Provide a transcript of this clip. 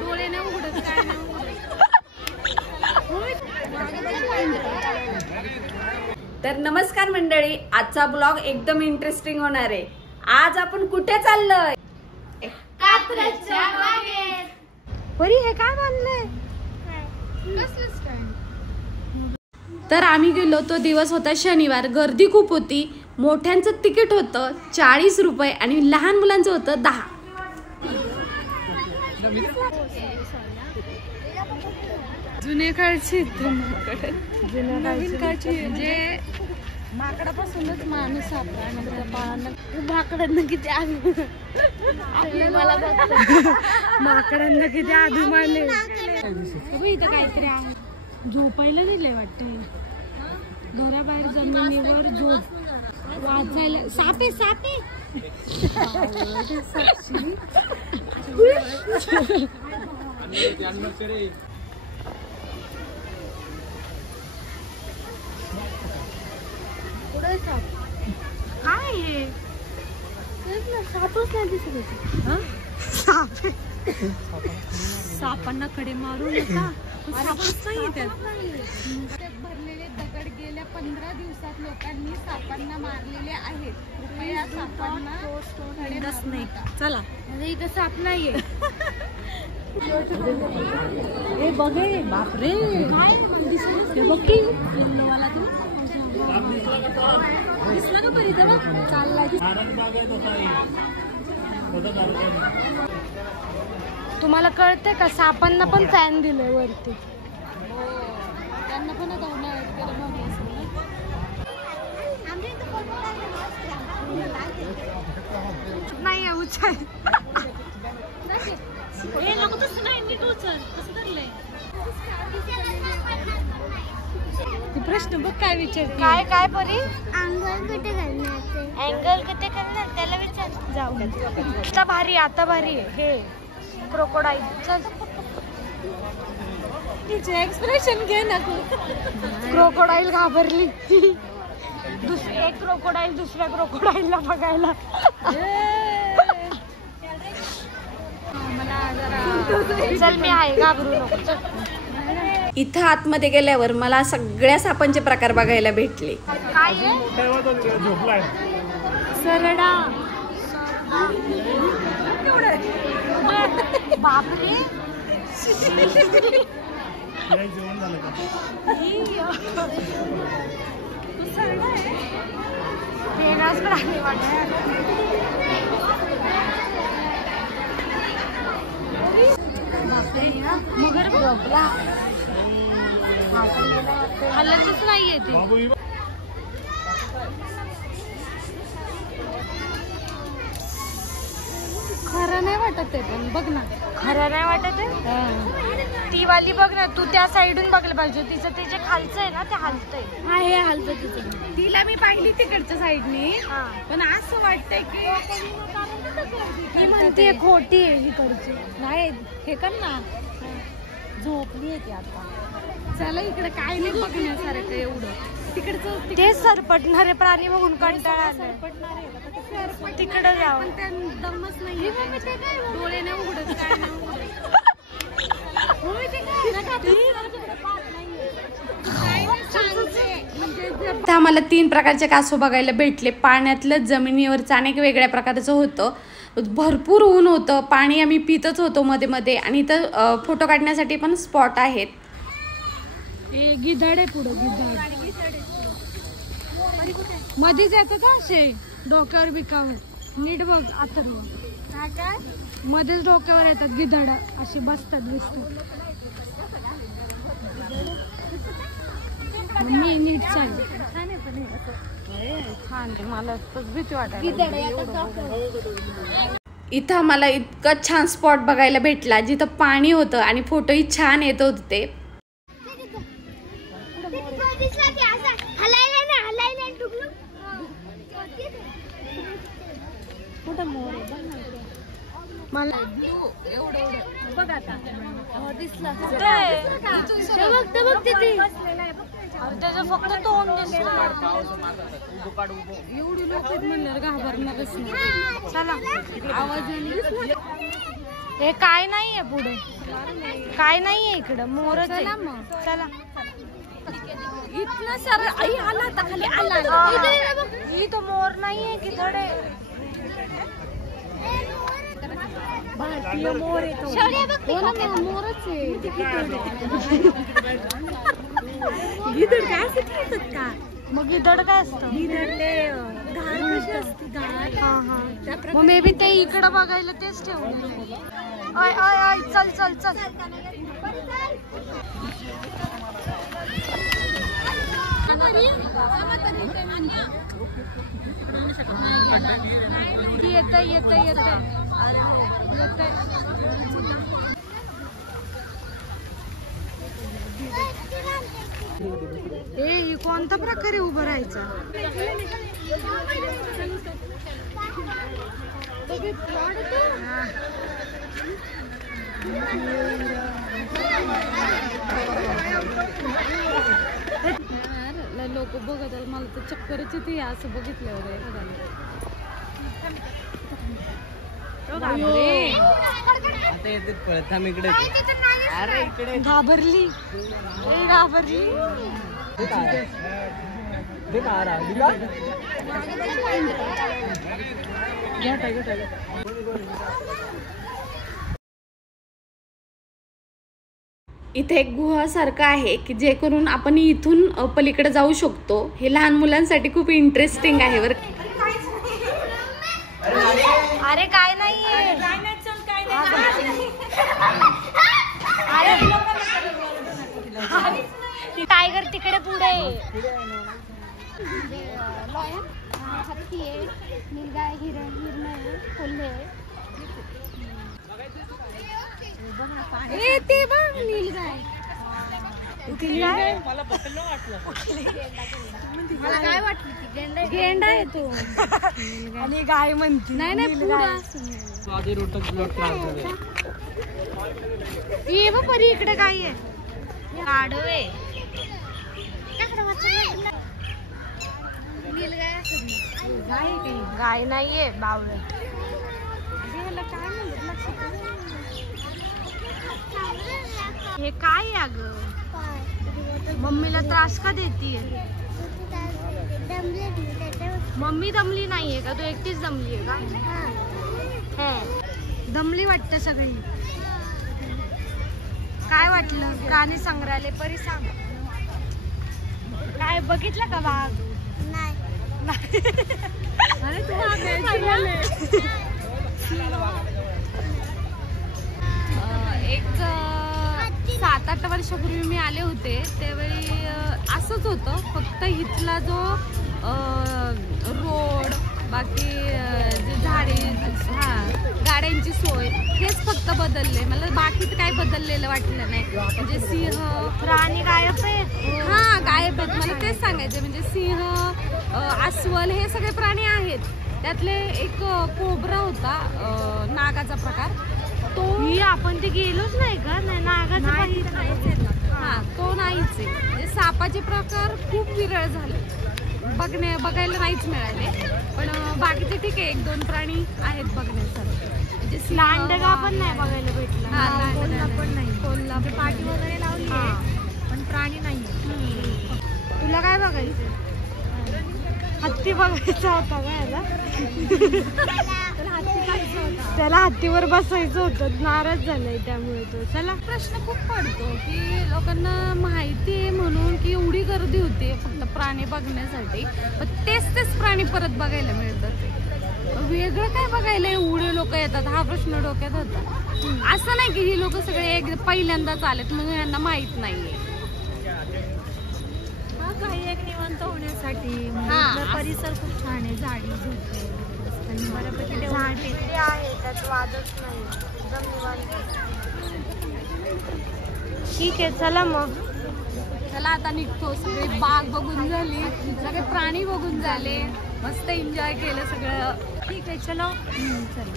डोळे नाही उघडत काय नाही तर नमस्कार मंडळी, आजचा ब्लॉग एकदम इंटरेस्टिंग होणार आहे। आज आपण कुठे चाललोय? कात्रजच्या बागेत। परी हे काय बांधलंय? तर आम्ही गेलो, तो दिवस होता शनिवार, गर्दी खूप होती। मोठ्यांचं तिकीट होतं 40 रुपये आणि लहान मुलांचं होतं 10। जुने काळची म्हणजे माकडापासूनच माणूस माकडांना किती आपल्याला माकडांना किती अभिमान आहे। इथं काहीतरी आहे, झोपायला दिले वाटते, घराबाहेर जमिनीवर झोप, वाचायला सापे सापे काय आहे? सापच नाही दिसत। सापांना कडे मारून भरलेले दगड गेल्या 15 दिवसात लोकांनी सापांना मारलेले आहेत। कृपया सापांना नाही। चला, इथं साप नाहीये। हे बघे, बापरे काय बघ की दिसला का परी? तर चालला तुम्हाला कळते का? सापांना पण फॅन दिले वरती, त्यांना पण नाही उचल प्रश्न बघ काय विचार काय परी? अँगल कुठे करणार? अँगल कुठे करणार त्याला विचार। जाऊ आता भारी, आता भारी हे क्रोकोडाईल। चल तिचे एक्सप्रेशन घे ना तू। क्रोकोडाईल घाबरली, एक क्रोकोडाईल दुसऱ्या क्रोकोडाईलला बघायला। चल मी आहे, घाबरू नको। चल इथं आतमध्ये गेल्यावर मला सगळ्या सापांचे प्रकार बघायला भेटले। काय सरडा, बापरे मगर झोपला, हलतच नाहीये ते। खरं नाही वाटत आहे, पण बघ ना, खरं नाही वाटत आहे। ती वाली बघ ना, तू त्या साईडून बघलं पाहिजे, तिचं ते जे खालचं आहे ना ते हलतंय। हा हे हलतं तिचं, तिला मी पाहिली तिकडच्या साईडनी, पण असं वाटतंय की ती म्हणते खोटी आहे इकडची। नाही हे कर ना, झोपली आहे ती आता। चला इकडे काय नाही बघण्यासारखं एवढं, तिकडचं ते सरपटणारे प्राणी बघून कंटाळा तिकडे जावं, पण दमच नाही, डोळे नाही उघडत काय नाही तर आम्हाला 3 प्रकारचे कासव बघायला भेटले। पाण्यातलं, जमिनीवरचं अनेक वेगळ्या प्रकारचं होतं। भरपूर ऊन होतं, पाणी आम्ही पितच होतो मध्ये मध्ये, आणि इथं फोटो काढण्यासाठी पण स्पॉट आहेत। गिधाड आहे पुढं, गिधाड मध्येच येतात असे डोक्यावर बिकावर, नीट बघ अथर्व, काय मध्येच डोक्यावर येतात गिधाड, अशी बसतात दिसतात। मी नीट चाल, मला भीती वाटायला। इथं आम्हाला इतकं छान स्पॉट बघायला भेटला, जिथं पाणी होतं आणि फोटोही छान येत होते। मला बघ आता दिसला, अरे त्याचं फक्त तोंड दिसतं. एवढी लोक म्हणल्यावर घाबरणारच नाही. चला आवाज हे काय नाहीये पुढे, काय नाहीये इकडं. मोरच आहे. चला मग. चला इथनं सर आई आला आता खाली आला. ही तो मोर नाहीये की थोडे भारतीय मोर येतो. मोरच आहे. गिधड काय असतं का? मग गिधड काय असतं? गिधड ते घार कशी असते घार. हा हा. मग मे बी ते इकडं बघायला तेच ठेवलं. आय आय आय चल चल चल. येत येत येत येत. ए कोणता प्रकारे उभं राहायचा? लोक बघत मला तर चक्करच येते असं बघितल्यावर. घाबरली घाबरली. इथे एक गुहासारखं आहे की जे करून आपण इथून पलीकडे जाऊ शकतो. हे लहान मुलांसाठी खूप इंटरेस्टिंग आहे बरं. अरे काय नाहीये. टायगर तिकडे पुढे. लॉयन, हत्ती आहे, नीलगाय, हिरण आहे, कोल्हे आहे. ते बघ नीलगाय. मला काय वाटलं की गेंडा आहे तो. आणि गाय म्हणते. नाही नाही ये बघ परी इकडे काय आहे. गाढव आहे. नीलगाय असं गाय नाहीये बावळ. हे काय आहे अगं? मम्मीला त्रास का देतीये? मम्मी दमली नाहीये का? तू एकटीच दमली आहे का? दमली वाटतं सगळी. काय वाटलं प्राणी संग्रहालय परी सांग. काय बघितलं का वाघ? अरे तू एक 7-8 वर्षापूर्वी मी आले होते त्यावेळी असंच होतं. फक्त इथला जो रोड बाकी जे झाडे गाड्यांची सोय हेच फक्त बदलले. मला बाकीच काय बदललेलं वाटलं नाही. म्हणजे सिंह प्राणी गायब आहे. हा गायब आहेत. मला तेच सांगायचे. म्हणजे सिंह अस्वल हे सगळे प्राणी आहेत. त्यातले एक कोबरा होता नागाचा प्रकार. तो आपण ते गेलोच नाही का? नाही नागाचा हा तो नाहीच आहे. म्हणजे सापाचे प्रकार खूप विरळ झाले. बघायला नाहीच मिळाले. पण बाकीचे ठीक आहे 1-2 प्राणी आहेत बघण्यासारखे. म्हणजे लांडगा पण नाही बघायला भेटला. कोल्हा पण नाही. कोल्हा पाठी वगैरे लावली पण प्राणी नाही. तुला काय बघायचं? हत्ती बघायचा होता का याला? त्याला हत्तीवर बसायचं होतं. नाराज झालाय त्यामुळे तो. चला प्रश्न खूप पडतो की लोकांना माहिती आहे म्हणून की एवढी गर्दी होते फक्त प्राणी बघण्यासाठी. पण तेच प्राणी परत बघायला मिळतात. वेगळं काय बघायला एवढे लोक येतात हा प्रश्न डोक्यात होता. असं नाही की ही लोक सगळे पहिल्यांदाच आलेत म्हणून यांना माहित नाहीये. काही एक निवांत होण्यासाठी परिसर खूप छान आहे. झाडी झुडपे बऱ्यापैकी झाडे आहे. त्यात वादच नाही. ठीक आहे चला मग. चला आता निघतो. सगळे बाग बघून झाली. सगळे प्राणी बघून झाले. मस्त एन्जॉय केलं सगळं. ठीक आहे चलो. चला